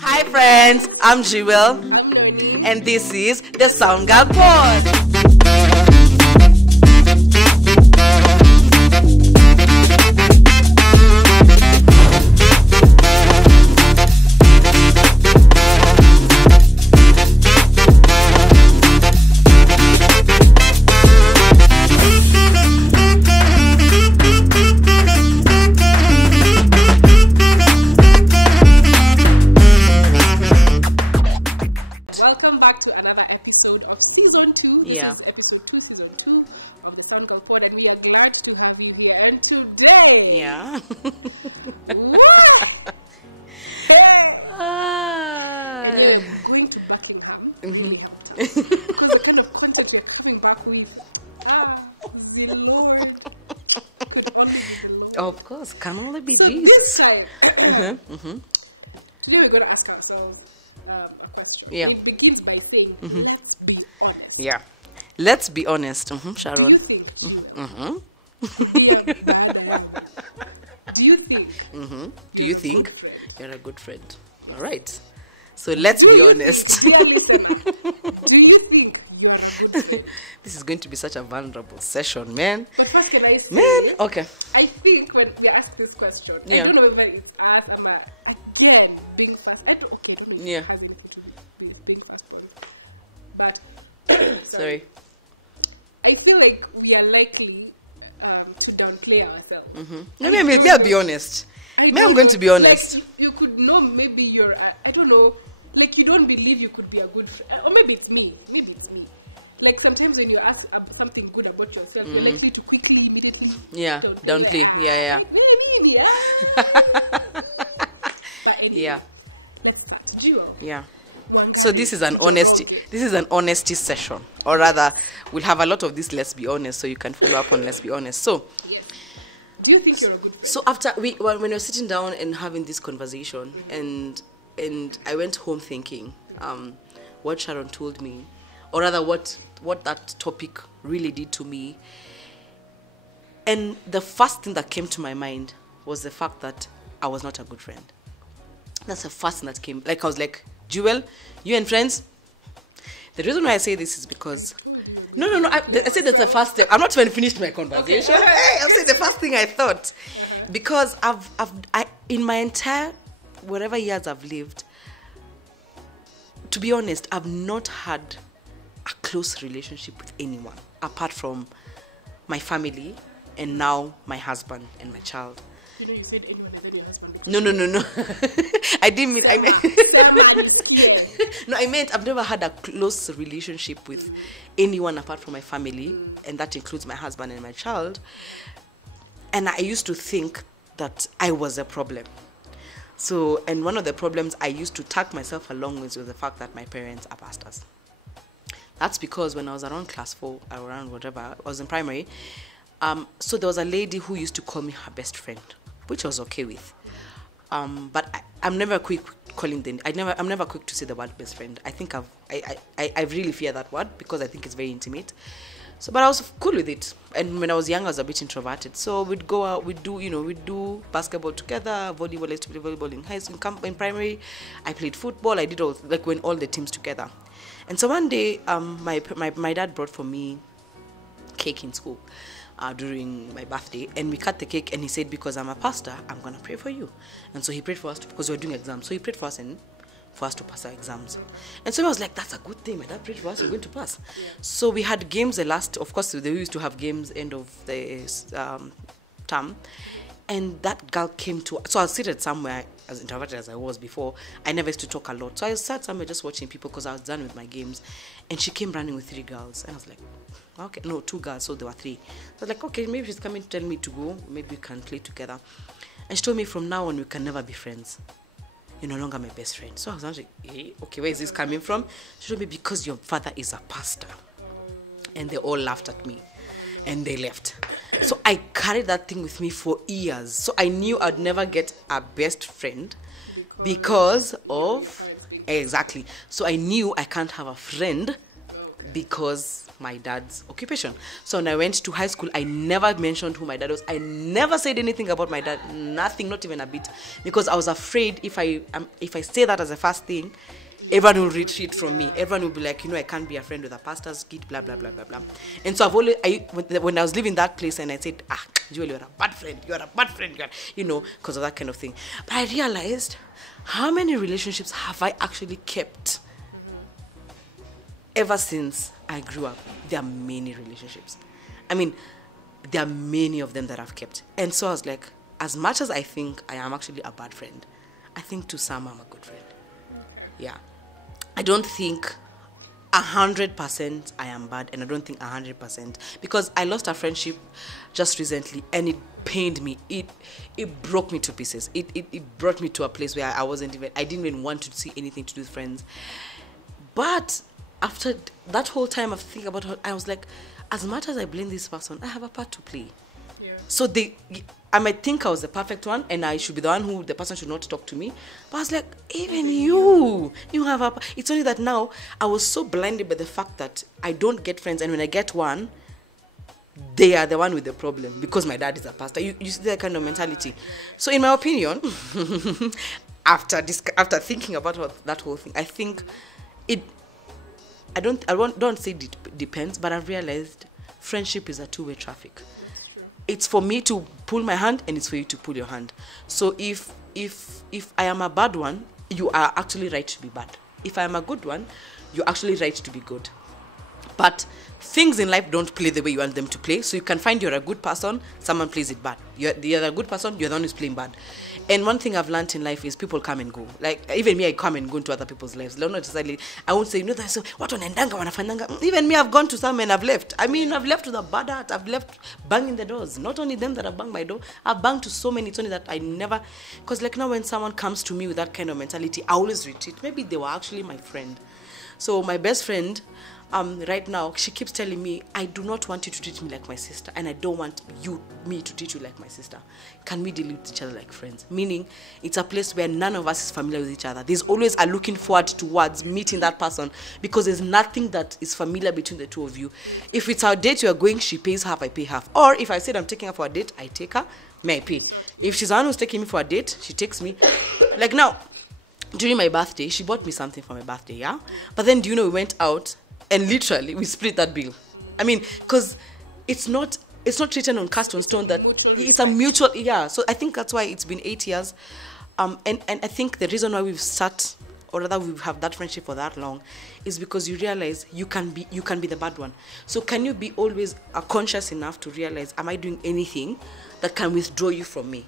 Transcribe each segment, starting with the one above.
Hi friends, I'm Jewel. I'm Noni. And this is the Sound Girl Pod. Welcome back to another episode of Season 2. This is Episode 2, Season 2 of the Sound Girl Pod, and we are glad to have you here. And today... what? Hey! Anyway, going to Buckingham really helped us. Because the kind of content we are coming back with, the Lord. Could only be the Lord. Oh, of course, can only be. So this time, today we're going to ask ourselves a question. And it begins by saying, let's be honest. Yeah. Let's be honest. Do you think, Jewel, Rudia baada yangu, do you think you're a good friend? You're a good friend. Yes. All right. So let's do be you honest. think, dear listener, do you think you're a good friend? This is going to be such a vulnerable session, man. But first, can I say, okay, I think when we ask this question, I don't know whether it's us, again, being fast. I don't know if it has anything to do with being firstborn. But, sorry. I feel like we are likely to downplay ourselves. I mean, let's be honest. I don't know. To be honest. Like, you could know maybe you're, I don't know, like you don't believe you could be a good friend. Or maybe it's me. Like sometimes when you ask something good about yourself, you're likely to quickly, immediately downplay. Like, maybe. But anyway, let's start. Jewel. Yeah. Wangari, so this is an honesty session. Or rather, we'll have a lot of this, let's be honest, so you can follow up on let's be honest. So, yes. Do you think you're a good friend? So after when we were sitting down and having this conversation, and I went home thinking, what Sharon told me, or rather what that topic really did to me. And the first thing that came to my mind was the fact that I was not a good friend. That's the first thing that came. Like I was like, Jewel, you and friends. The reason why I say this is because I told you were going No. I said that's the first thing. I'm not even finished my conversation. Okay. It's the first thing I thought. Because I in my entire whatever years I've lived, to be honest, I've not had a close relationship with anyone apart from my family and now my husband and my child. You know, you said anyone and then your husband looked at you. No. I didn't mean... Sema ni skie. No, I meant I've never had a close relationship with anyone apart from my family, and that includes my husband and my child. And I used to think that I was a problem. So, and one of the problems I used to tag myself along with was the fact that my parents are pastors. That's because when I was around class 4, around whatever, I was in primary, so there was a lady who used to call me her best friend, which I was okay with. But I'm never quick calling them. I'm never quick to say the word best friend. I think I really fear that word because I think it's very intimate. So, but I was cool with it. And when I was young, I was a bit introverted. So we'd go out, we'd do basketball together, volleyball. I used to play volleyball in high school, in primary. I played football. I did all the teams together. And so one day, my dad brought for me cake in school. During my birthday, and we cut the cake, and he said, because I'm a pastor, I'm going to pray for you. And so he prayed for us because we were doing exams. So he prayed for us and for us to pass our exams. And so I was like, that's a good thing. My dad prayed for us, we're going to pass. So we had games of course, they used to have games end of the term. And that girl came to, so I was seated somewhere, as introverted as I was before. I never used to talk a lot. So I sat somewhere just watching people because I was done with my games. And she came running with 3 girls. And I was like, okay, no, 2 girls, so there were 3. So I was like, okay, maybe she's coming to tell me to go. Maybe we can play together. And she told me from now on, we can never be friends. You're no longer my best friend. So I was like, okay, where is this coming from? She told me, because your father is a pastor. And they all laughed at me. And they left. So I carried that thing with me for years. So I knew I'd never get a best friend. Because of your parents being pastors. Exactly. So I knew I can't have a friend Okay. Because my dad's occupation. So when I went to high school, I never mentioned who my dad was. I never said anything about my dad. Nothing, not even a bit, because I was afraid if I say that as a first thing, everyone will retreat from me. Everyone will be like, I can't be a friend with a pastor's kid, blah blah blah blah blah. And so when I was living that place, and I said, Joel, you're a bad friend. You're a bad friend. Because of that kind of thing. But I realized, how many relationships have I actually kept? Ever since I grew up, there are many relationships. I mean, there are many of them that I've kept. And so I was like, as much as I think I am actually a bad friend, I think to some I'm a good friend. Okay. Yeah. I don't think 100% I am bad, and I don't think 100%, because I lost a friendship just recently, and it pained me. It broke me to pieces. It brought me to a place where I didn't even want to see anything to do with friends. But after that whole time of thinking about it, I was like, as much as I blame this person, I have a part to play. Yeah. So I might think I was the perfect one, and I should be the one who the person should not talk to me. But I was like, even you have a. It's only that now I was so blinded by the fact that I don't get friends, and when I get one, they are the one with the problem because my dad is a pastor. You see that kind of mentality. Yeah. So in my opinion, after thinking about that whole thing, I think I don't say it depends, but I've realized friendship is a two-way traffic. That's true. It's for me to pull my hand, and it's for you to pull your hand. So if I am a bad one, you are actually right to be bad. If I am a good one, you're actually right to be good. But things in life don't play the way you want them to play. So you can find you're a good person, someone plays it bad. You're a good person, you're the one who's playing bad. And one thing I've learned in life is people come and go. Like, even me, I come and go into other people's lives. Not necessarily, I won't say, that's so, what wanaendanga, wanafanyanga. Even me, I've gone to some and I've left. I mean, I've left with a bad heart. I've left banging the doors. Not only them that have banged my door, I've banged to so many. It's only that I never, because like now when someone comes to me with that kind of mentality, I always retreat. Maybe they were actually my friend. So my best friend, right now, she keeps telling me, I do not want you to treat me like my sister, and I don't want me to treat you like my sister. Can we deal with each other like friends? Meaning, it's a place where none of us is familiar with each other. There's always a looking forward towards meeting that person, because there's nothing that is familiar between the two of you. Okay. If it's our date you are going, she pays half, I pay half. Or if I said I'm taking her for a date, I take her, may I pay. If she's the one who's taking me for a date, she takes me. Like now, during my birthday, she bought me something for my birthday, yeah? But then, we went out, and literally, we split that bill. I mean, because it's not written on cast. It's a mutual respect. It's a mutual, yeah. So I think that's why it's been 8 years. And I think the reason why we've have that friendship for that long is because you realize you can be the bad one. So can you be always conscious enough to realize, am I doing anything that can withdraw you from me?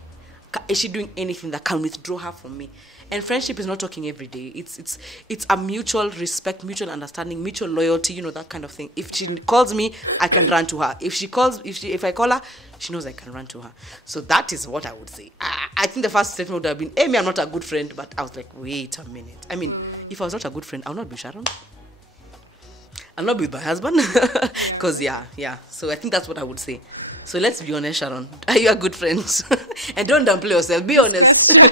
Is she doing anything that can withdraw her from me? And friendship is not talking every day. It's a mutual respect, mutual understanding, mutual loyalty, that kind of thing. If she calls me, I can run to her. If I call her, she knows I can run to her. So that is what I would say. I think the first statement would have been, Amy, I'm not a good friend. But I was like, wait a minute. I mean, if I was not a good friend, I'll not be Sharon. I'll not be with my husband. Because, So I think that's what I would say. So let's be honest, Sharon. Are you a good friend? And don't downplay yourself. Be honest. Question.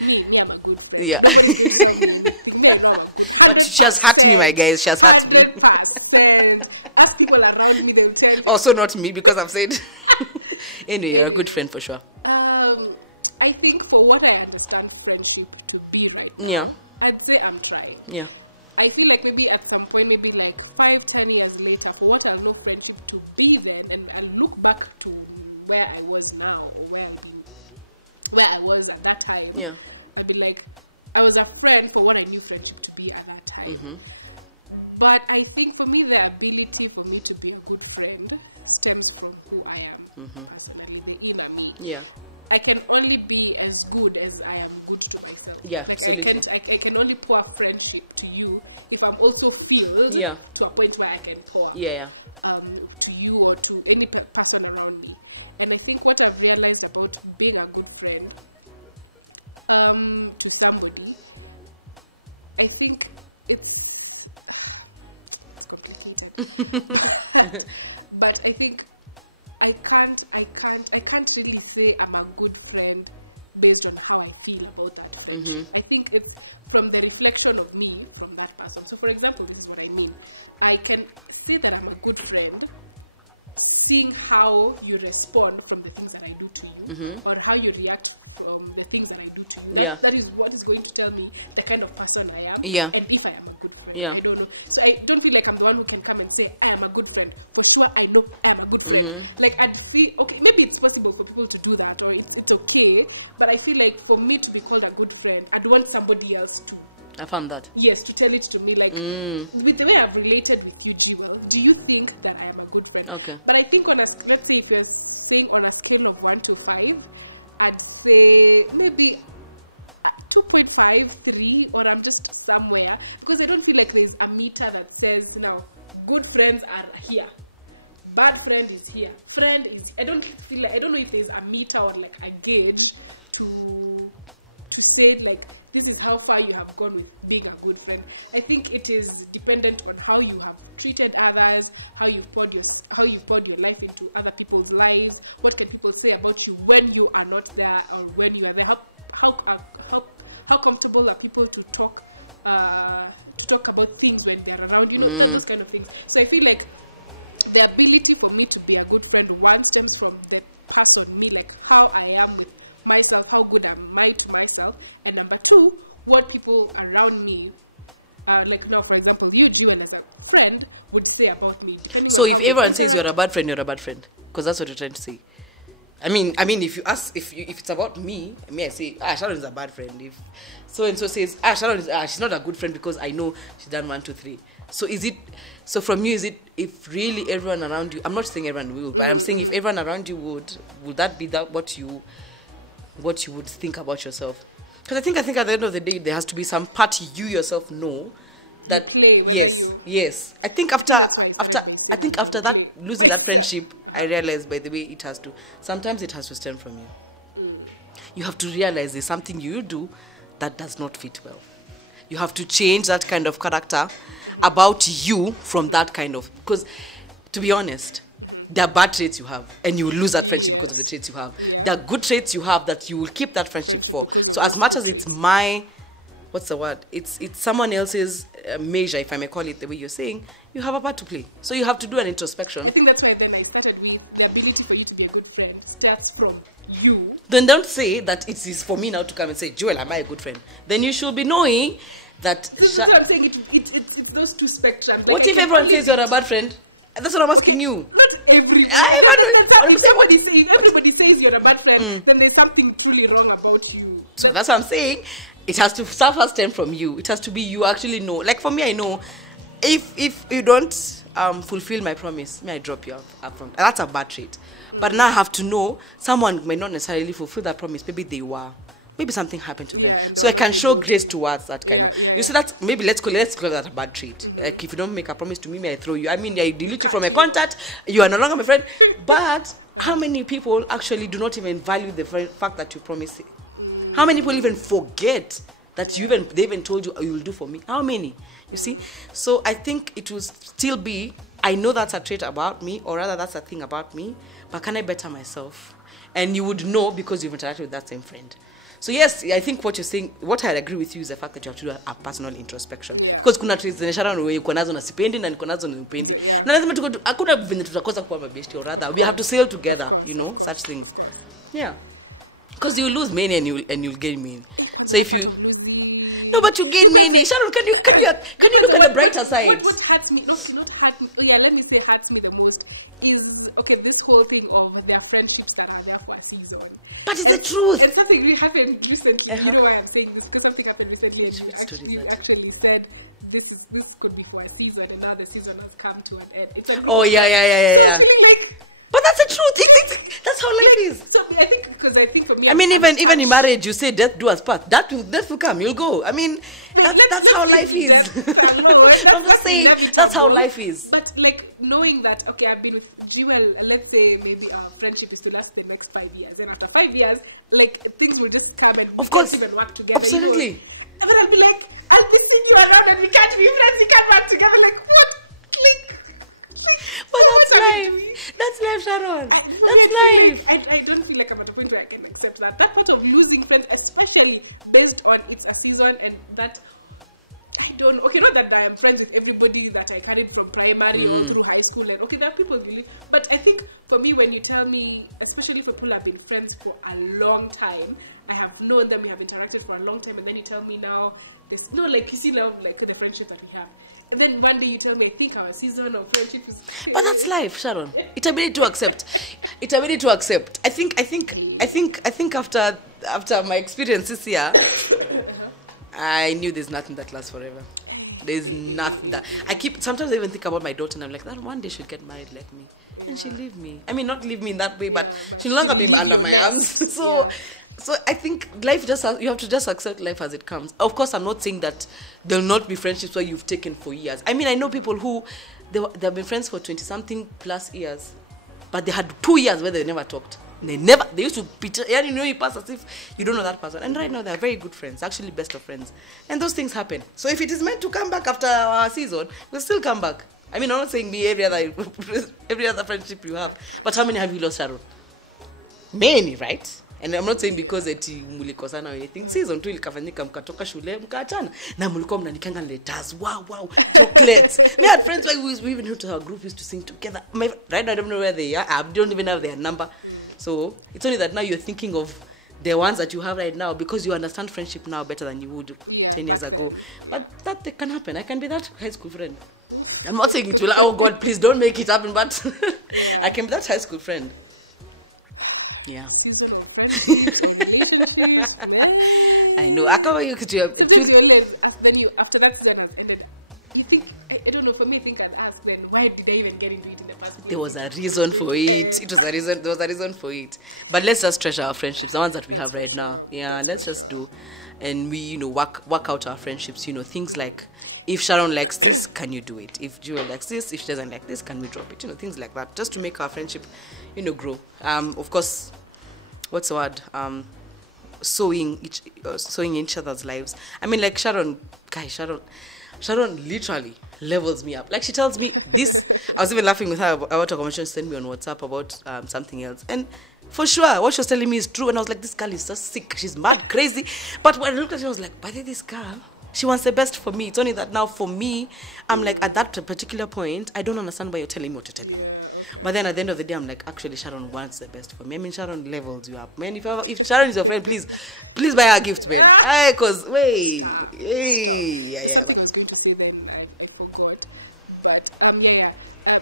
me, I'm a good friend. Yeah. Nobody's going to tell me anything. Me, I know I'm a good 100%. Just hack me, my guys. 100%. Ask people around me, they'll tell you. Also not me, because I've said. Anyway, you're a good friend for sure. I think for what I understand friendship to be right now, I'd say I'm trying. Yeah. I feel like maybe at some point, maybe like 5-10 years later, for what I'll know friendship to be then, and I'll look back to where I was now, or where I was at that time, I'll be like, I was a friend for what I knew friendship to be at that time. But I think for me, the ability for me to be a good friend stems from who I am personally, the inner me. Yeah. I can only be as good as I am good to myself. Yeah, like absolutely. I can only pour friendship to you if I'm also filled to a point where I can pour to you or to any person around me. And I think what I've realized about being a good friend to somebody, I think it's complicated, but I think I can't really say I'm a good friend based on how I feel about that friendship. I think it's from the reflection of me from that person. So, for example, this is what I mean. I can say that I'm a good friend seeing how you respond from the things that I do to you, or how you react from the things that I do to you. That is what is going to tell me the kind of person I am, and if I am a good friend. I don't know. So I don't feel like I'm the one who can come and say I am a good friend. For sure, I know I am a good friend. Like, I'd feel, okay, maybe it's possible for people to do that, or it's okay, but I feel like for me to be called a good friend, I'd want somebody else to. I found that. Yes, to tell it to me. Like, with the way I've related with you, Jewel, do you think that I am a good friend? Okay. But I think let's say if you're saying on a scale of 1 to 5, I'd say maybe 2.5, 3, or I'm just somewhere. Because I don't feel like there's a meter that says, now, good friends are here. Bad friend is here. Friend is... I don't know if there's a meter or like a gauge to say, like, this is how far you have gone with being a good friend. I think it is dependent on how you have treated others, how you've poured your life into other people's lives. What can people say about you when you are not there or when you are there? How comfortable are people to talk about things when they're around? You know, those kind of things. So I feel like the ability for me to be a good friend, one, stems from the person, me, like how I am with myself, how good am I to myself, and number 2, what people around me, like now, for example, you, Jewel, as a friend, would say about me, depending on how we interact. So if everyone says you're a bad friend, you're a bad friend, because that's what you're trying to say. I mean, if you ask, if it's about me, I say, Sharon is a bad friend. If so and so says, Sharon is, she's not a good friend because I know she's done 1, 2, 3. So is it? So from you, is it if really everyone around you? I'm not saying everyone will, but I'm saying if everyone around you would that be that what you would think about yourself? Because I think at the end of the day, there has to be some part you yourself know that you play, whether you... Yes. I think that's why I started by saying I think after that, losing myself. That friendship, I realized, by the way, sometimes it has to stem from you. You have to realize there's something you do that does not fit well. You have to change that kind of character about you from that kind of... Because, to be honest, there are bad traits you have, and you will lose that friendship because of the traits you have. Yeah. There are good traits you have that you will keep that friendship for. Because of so as much as traits. It's my... What's the word? It's someone else's measure, if I may call it the way you're saying. You have a part to play. So you have to do an introspection. I think that's why then I started with the ability for you to be a good friend starts from you. Then don't say that it is for me now to come and say, Joel, am I a good friend? Then you should be knowing that... This is what I'm saying. It's those two spectrums. Like, what if everyone says you're a bad friend? That's what I'm asking you. Not everyone. If everybody says you're a bad friend, then there's something truly wrong about you. So that's what I'm saying. It has to first stem from you. It has to be you actually know. Like for me, I know if you don't fulfill my promise, I drop you up front. And that's a bad trait. But now I have to know someone may not necessarily fulfill that promise. Maybe they were. Maybe something happened to them. And so I can show grace towards that. So that's maybe let's call that a bad trait. Like if you don't make a promise to me, may I throw you? I mean, I delete you from my contact. You are no longer my friend. But how many people actually do not even value the fact that you promised it? How many people even forget that they even told you, you will do for me? How many? You see? So I think it will still be, I know that's a trait about me, or rather that's a thing about me, but can I better myself? And you would know because you've interacted with that same friend. So yes, I think what you're saying, what I agree with you is the fact that you have to do a personal introspection. Because kuna traits zinashara na uko nazo na sipendi na niko nazo na upendi. Na lazima hakuna vile tutakosa kuwa mabeshte, or rather we have to sail together. Of course. Yeah. Because you lose many and you'll gain many. Kwanza that part of losing. No, but you gain many. Sharon, can you what hurts me? No, not hurt me. Oh yeah, let me say hurts me the most is this whole thing of their friendships that are there for a season. But it's the truth. And something happened recently. You know why I'm saying this? Because something happened recently, and you actually said this could be for a season, and now the season has come to an end. It's a group. Oh yeah. So I was feeling like. But that's the truth. Like, that's how life is. So I think for me, even in marriage, you say death do us part. Death will come. You'll go. I mean, let's leave death alone. That's inevitable. That's how life is. But like knowing that, I've been with Jewel. Let's say maybe our friendship is to last the next 5 years, and after 5 years, like things will just come and we can't even work together. Absolutely. You know. And then I'll be seeing you around, and we can't be friends. We can't work together. Like what? Click. But what are we doing? That's life, Sharon. I don't feel like I'm at a point where I can accept that. That part of losing friends, especially based on it's a season and that. I don't know. Okay, not that I am friends with everybody that I carried from primary all through high school. And okay, there are people really. But I think for me, when you tell me, especially for people who have been friends for a long time, I have known them, we have interacted for a long time, and then you tell me now, this, like you see now, like the friendship that we have. And then one day you tell me, I think our season of friendship is... But that's life, Sharon. It's ability to accept. It's ability to accept. I think after my experience this year, I knew there's nothing that lasts forever. There's nothing that... Sometimes I even think about my daughter and I'm like, that one day she'll get married like me. Yeah. And she'll leave me. I mean, not leave me in that way, but she'll leave your nest. So I think life you have to just accept life as it comes. Of course, I'm not saying that there'll not be friendships where you've taken for years. I mean, I know people who, they've been friends for 20-something plus years, but they had 2 years where they never talked. They used to picture, you pass as if you don't know that person. And right now they're very good friends, actually best of friends. And those things happen. So if it is meant to come back after a season, we'll still come back. I mean, I'm not saying be every other friendship you have. But how many have you lost, Sharon? Many, right? And I'm not saying because eti mulikosana or anything. Season 2 ilikafanyika mkatoka shule mkaachana. Na mulikuwa mnanikanga letters. Wow. Let's. We had friends we even went to our group used to sing together. Right now I don't know where they are. I don't even have their number. So it's only that now you're thinking of the ones that you have right now because you understand friendship now better than you would 10 years back ago. then. Yeah. But that can happen. I can be that high school friend. I'm not saying it will, oh God, please don't make it happen, but I can be that high school friend. Yeah. Seasonal friendships or relationships, man. I know. Sometimes you always ask, then after that season has ended, you think, I don't know, for me, I think I'd ask then, why did I even get into it in the first place? There was a reason for it. There was a reason for it. But let's just treasure our friendships, the ones that we have right now. Yeah, let's just do. And we, work out our friendships, things like, if Sharon likes this, can you do it? If Jewel likes this, if she doesn't like this, can we drop it? Things like that, just to make our friendship, grow. Of course, what's the word? Sowing each other's lives. I mean, like Sharon literally levels me up. Like she tells me this. I was even laughing with her about a conversation she sent me on WhatsApp about something else. And for sure, what she was telling me is true. And I was like, this girl is just sick. She's mad, crazy. But when I looked at her, I was like, but this girl, she wants the best for me. It's only that now for me, I'm like, at that particular point, I don't understand why you're telling me what to tell me. Yeah, okay. But then at the end of the day, I'm like, actually, Sharon wants the best for me. I mean, Sharon levels you up. Man, if Sharon is your friend, please buy her a gift, man. Because, Stop. There's something I was going to say then, I forgot. But,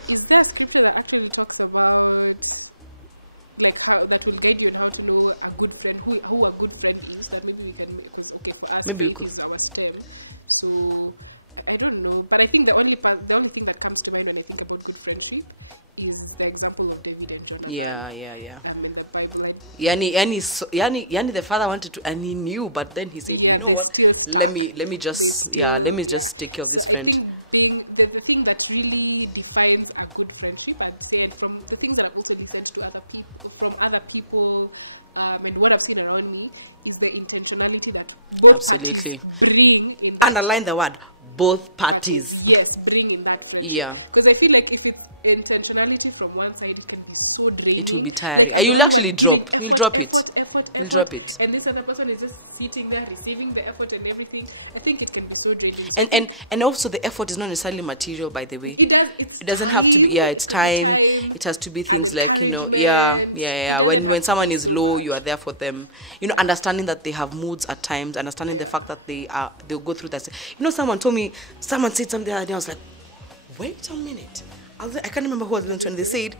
is there a scripture that actually talks about... like how that will guide you on how to know a good friend, who a good friend is, that maybe we can, because for us maybe faith is our stem, so I don't know, but I think the only thing that comes to mind when I think about good friendship is the example of David and Jonathan. In the Bible, Yani the father wanted to, and he knew, but then he said, they still stuck. Let me just take care of this friend. So I think being the thing that really defines a good friendship, I'd say, and from the things that I've also listened to other people, and what I've seen around me, is the intentionality that both parties bring in that. Underline the word. Both parties. Yes, bring in that friendship. Because I feel like if it's intentionality from one side, it can be so draining. Like I'm the only one giving effort, and this other person is just sitting there receiving the effort and everything. I think it can be so draining. So and also the effort is not necessarily material, by the way. It doesn't have to be. It's time. It has to be things like encouragement. When someone is low, you are there for them. Understanding that they have moods at times, understanding the fact that they'll go through that. Someone said something the other day. I was like, wait a minute. I can't remember who was mentioned. They said,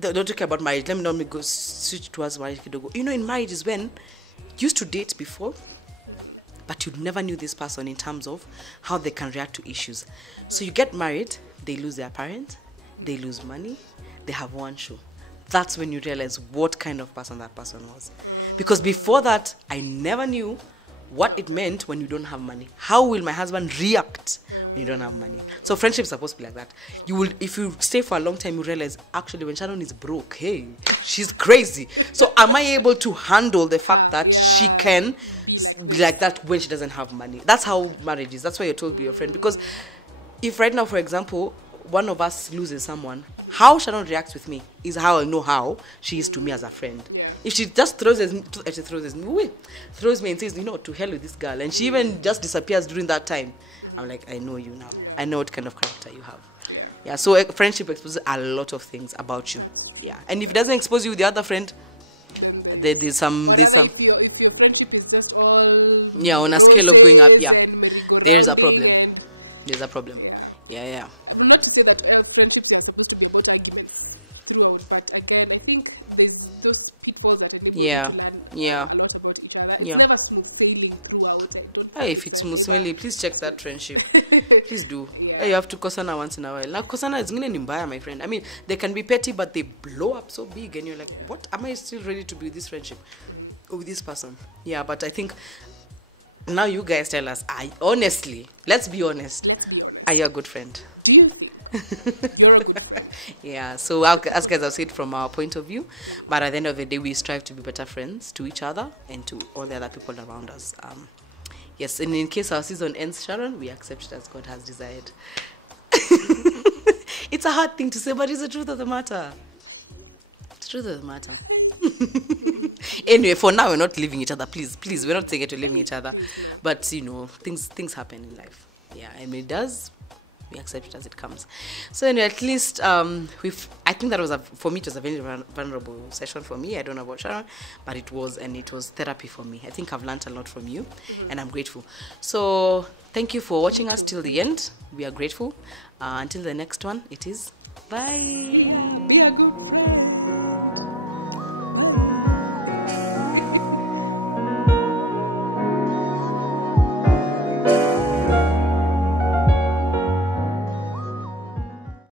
don't talk about marriage. Let me go switch towards marriage. In marriage is when you used to date before, but you never knew this person in terms of how they can react to issues. So you get married, they lose their parents, they lose money, they have one show. That's when you realize what kind of person that person was. Because before that, I never knew what it meant when you don't have money. How will my husband react when you don't have money? So friendship is supposed to be like that. You will, if you stay for a long time, you realize actually when Sharon is broke, hey, she's crazy. So am I able to handle the fact that she can be like this, be like that when she doesn't have money? That's how marriage is. That's why you're told to be your friend. Because if right now, for example, one of us loses someone, how Sharon reacts with me is how I know how she is to me as a friend. Yeah. If she just throws me and says, to hell with this girl, and she even just disappears during that time, I'm like, I know you now. Yeah. I know what kind of character you have. Yeah. Yeah. So friendship exposes a lot of things about you. That's true. Yeah. And if it doesn't expose you with the other friend, then there's some. Or rather, if your friendship is just all on a roses scale of and merry-go-rounding and there's a problem. Yeah. Not to say that friendships are supposed to be about arguments throughout, but again, I think there's those pitfalls that enable you to learn a lot about each other. It's never smooth sailing throughout. I don't think if it's smooth sailing, please check that friendship. Please do. Yeah. You have to kosana once in a while. Now kosana is ngine nimbaya, my friend. I mean, they can be petty, but they blow up so big, and you're like, what? Am I still ready to be with this friendship with this person? Yeah, but I think. Now you guys tell us, honestly, let's be honest. Are you a good friend? Do you think you're a good friend? Yeah, so as guys have said from our point of view, but at the end of the day, we strive to be better friends to each other and to all the other people around us. Yes, and in case our season ends, Sharon, we accept it as God has desired. It's a hard thing to say, but it's the truth of the matter. Truth of the matter. Anyway, for now we're not leaving each other. Please, we're not saying it to leave each other. Please, no. But things happen in life. Yeah, and when it does, we accept it as it comes. So anyway, at least I think that for me it was a very vulnerable session for me. I don't know about Sharon, but it was therapy for me. I think I've learned a lot from you, and I'm grateful. So thank you for watching us till the end. We are grateful. Until the next one, it is bye. See ya. Be a good friend. Bye.